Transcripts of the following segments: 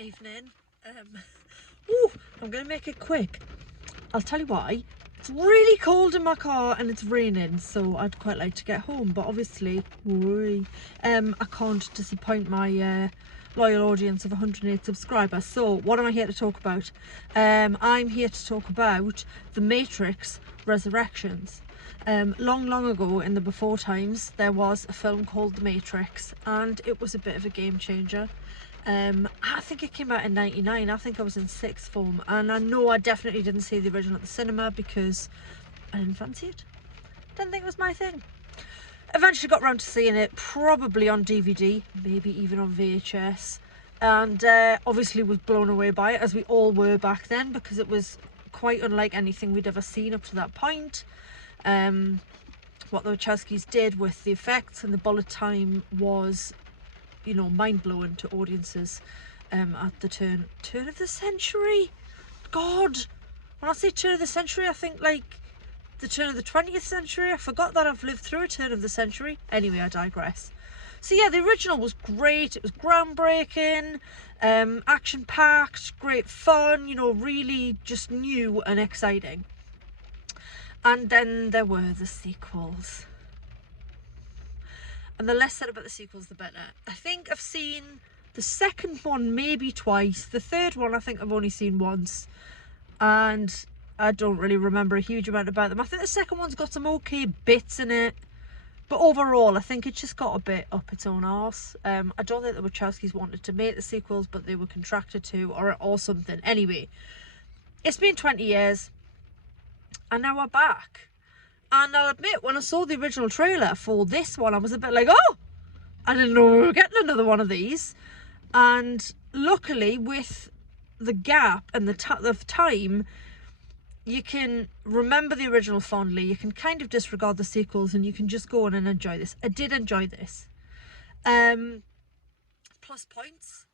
Evening. Ooh, I'm gonna make it quick. I'll tell you why. It's really cold in my car and it's raining, so I'd quite like to get home, but obviously I can't disappoint my loyal audience of 108 subscribers. So what am I here to talk about? I'm here to talk about The Matrix Resurrections. Long ago in the before times, there was a film called The Matrix, and it was a bit of a game changer. I think it came out in '99. I think I was in sixth form, and I know I definitely didn't see the original at the cinema because I didn't fancy it. Didn't think it was my thing. Eventually got round to seeing it, probably on DVD, maybe even on VHS, and obviously was blown away by it, as we all were back then, because it was quite unlike anything we'd ever seen up to that point. What the Wachowskis did with the effects and the bullet time was, you know, mind-blowing to audiences at the turn of the century. God, when I say turn of the century, I think like the turn of the 20th century. I forgot that I've lived through a turn of the century. Anyway, I digress. So yeah, the original was great. It was groundbreaking, action-packed, great fun, you know, really just new and exciting. And then there were the sequels. And the less said about the sequels, the better. I think I've seen the second one maybe twice. The third one I think I've only seen once. And I don't really remember a huge amount about them. I think the second one's got some okay bits in it. But overall, I think it just got a bit up its own arse. I don't think the Wachowskis wanted to make the sequels, but they were contracted to, or something. Anyway, it's been 20 years. And now we're back. And I'll admit, when I saw the original trailer for this one, I was a bit like, oh, I didn't know we were getting another one of these. And luckily, with the gap and the time, you can remember the original fondly. You can kind of disregard the sequels and you can just go on and enjoy this. I did enjoy this. Plus points.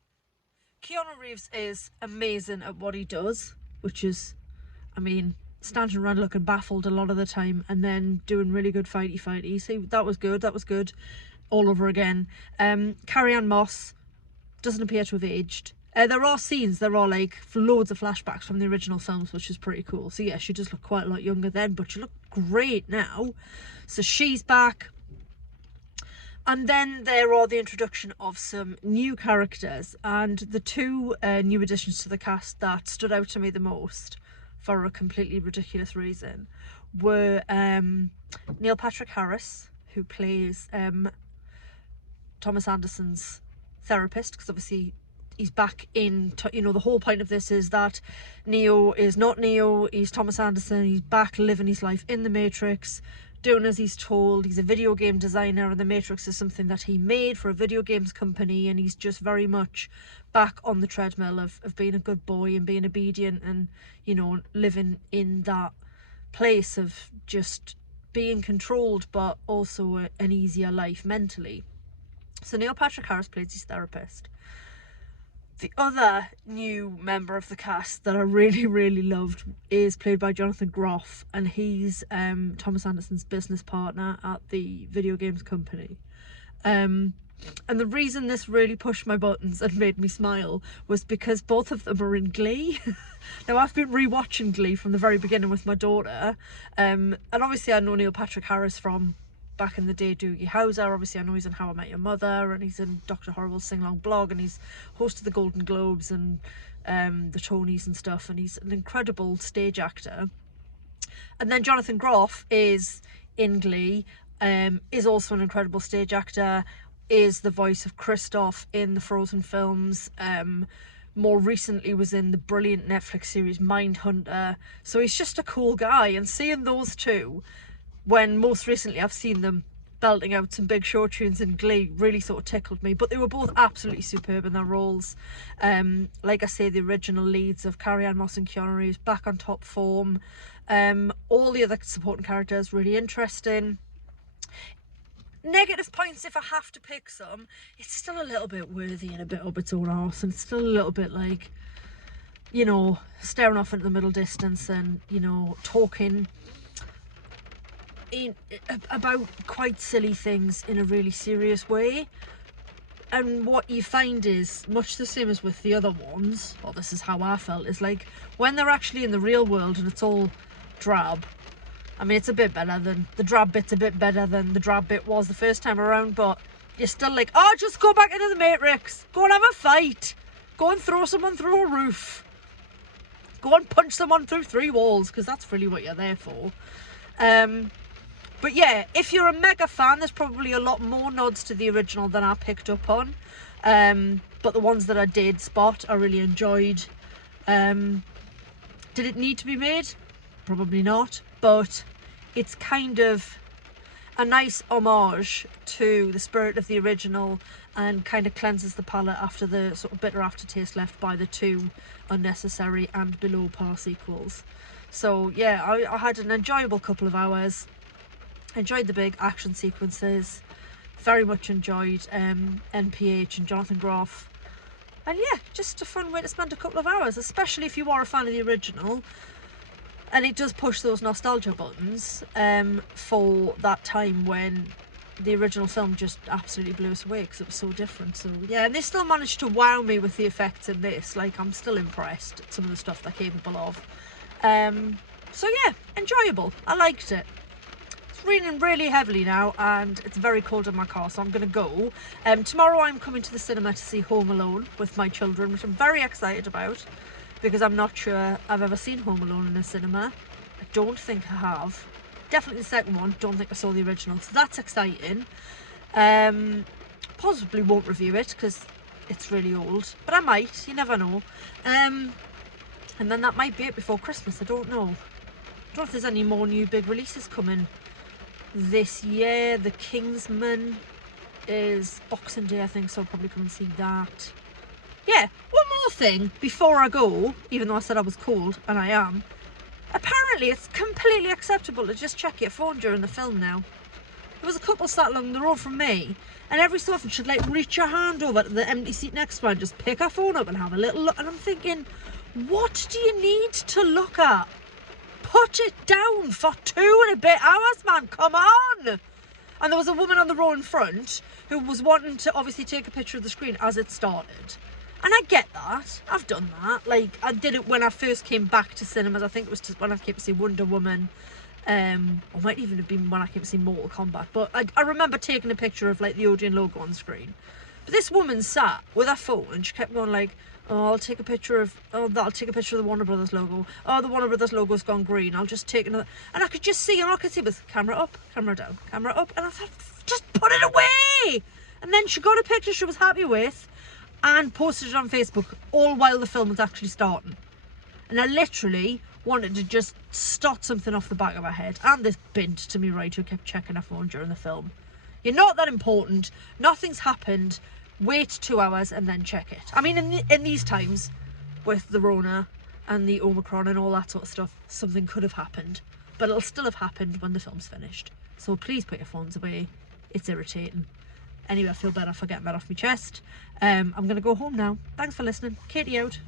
Keanu Reeves is amazing at what he does, which is, I mean, standing around looking baffled a lot of the time and then doing really good fighty. So that was good all over again. Carrie-Anne Moss doesn't appear to have aged. There are scenes, there are like loads of flashbacks from the original films, which is pretty cool. So yeah, she does look quite a lot younger then, but she looked great now. So she's back. And then there are the introduction of some new characters, and the two new additions to the cast that stood out to me the most, for a completely ridiculous reason, were Neil Patrick Harris, who plays Thomas Anderson's therapist, because obviously he's back in, you know, the whole point of this is that Neo is not Neo, he's Thomas Anderson, he's back living his life in the Matrix, doing as he's told. He's a video game designer, and the Matrix is something that he made for a video games company, and he's just very much back on the treadmill of being a good boy and being obedient and, you know, living in that place of just being controlled but also an easier life mentally. So Neil Patrick Harris plays his therapist. The other new member of the cast that I really loved is played by Jonathan Groff, and he's Thomas Anderson's business partner at the video games company. And the reason this really pushed my buttons and made me smile was because both of them are in Glee. Now, I've been rewatching Glee from the very beginning with my daughter, and obviously I know Neil Patrick Harris from back in the day, Doogie Howser. Obviously I know he's in How I Met Your Mother, and he's in Dr. Horrible's Sing-Along blog, and he's host of the Golden Globes and the Tonys and stuff, and he's an incredible stage actor. And then Jonathan Groff is in Glee, is also an incredible stage actor, is the voice of Kristoff in the Frozen films, more recently was in the brilliant Netflix series Mindhunter. So he's just a cool guy, and seeing those two, when most recently I've seen them belting out some big show tunes in Glee, really sort of tickled me. But they were both absolutely superb in their roles. Like I say, the original leads of Carrie-Anne Moss and Keanu Reeves back on top form. All the other supporting characters really interesting. Negative points, if I have to pick some, it's still a little bit worthy and a bit up its own arse, and it's still a little bit like, you know, staring off into the middle distance and, you know, talking about quite silly things in a really serious way. And what you find is much the same as with the other ones, or this is how I felt, is like when they're actually in the real world and it's all drab. I mean, it's a bit better than, the drab bit's a bit better than the drab bit was the first time around, but you're still like, oh, just go back into the Matrix. Go and have a fight. Go and throw someone through a roof. Go and punch someone through 3 walls, because that's really what you're there for. But yeah, if you're a mega fan, there's probably a lot more nods to the original than I picked up on. But the ones that I did spot, I really enjoyed. Did it need to be made? Probably not. But it's kind of a nice homage to the spirit of the original, and kind of cleanses the palate after the sort of bitter aftertaste left by the 2 unnecessary and below par sequels. So yeah, I had an enjoyable couple of hours. Enjoyed the big action sequences, very much enjoyed NPH and Jonathan Groff, and yeah, just a fun way to spend a couple of hours, especially if you are a fan of the original. And it does push those nostalgia buttons for that time when the original film just absolutely blew us away, because it was so different. So yeah, and they still managed to wow me with the effects in this. Like, I'm still impressed at some of the stuff they're capable of. So yeah, enjoyable. I liked it. It's raining really heavily now, and it's very cold in my car, so I'm gonna go. Tomorrow I'm coming to the cinema to see Home Alone with my children, which I'm very excited about, because I'm not sure I've ever seen Home Alone in a cinema. I don't think I have. Definitely the second one. Don't think I saw the original, so that's exciting. Possibly won't review it because it's really old, but I might. You never know. And then that might be it before Christmas. I don't know. I don't know if there's any more new big releases coming this year. The Kingsman is Boxing Day, I think, so I'll probably come and see that. Yeah, one more thing before I go, even though I said I was cold, and I am. Apparently it's completely acceptable to just check your phone during the film now. There was a couple sat along the road from me, and every so often she'd like reach her hand over to the empty seat next to her and just pick her phone up and have a little look, and I'm thinking, what do you need to look at? Put it down for 2 and a bit hours, man, come on! And there was a woman on the row in front who was wanting to obviously take a picture of the screen as it started. And I get that. I've done that. Like, I did it when I first came back to cinemas. I think it was just when I came to see Wonder Woman. Or might even have been when I came to see Mortal Kombat. But I remember taking a picture of, like, the Odeon logo on the screen. But this woman sat with her phone and she kept going like, oh, I'll take a picture of, oh, I'll take a picture of the Warner Brothers logo. Oh, the Warner Brothers logo's gone green. I'll just take another. And I could just see, and all I could see was camera up, camera down, camera up. And I thought, just put it away. And then she got a picture she was happy with and posted it on Facebook, all while the film was actually starting. And I literally wanted to just start something off the back of her head. And this bint to me right who kept checking her phone during the film. You're not that important. Nothing's happened. Wait 2 hours and then check it. I mean, in these times, with the Rona and the Omicron and all that sort of stuff, something could have happened. But it'll still have happened when the film's finished. So please put your phones away. It's irritating. Anyway, I feel better for getting that off my chest. I'm going to go home now. Thanks for listening. Katie out.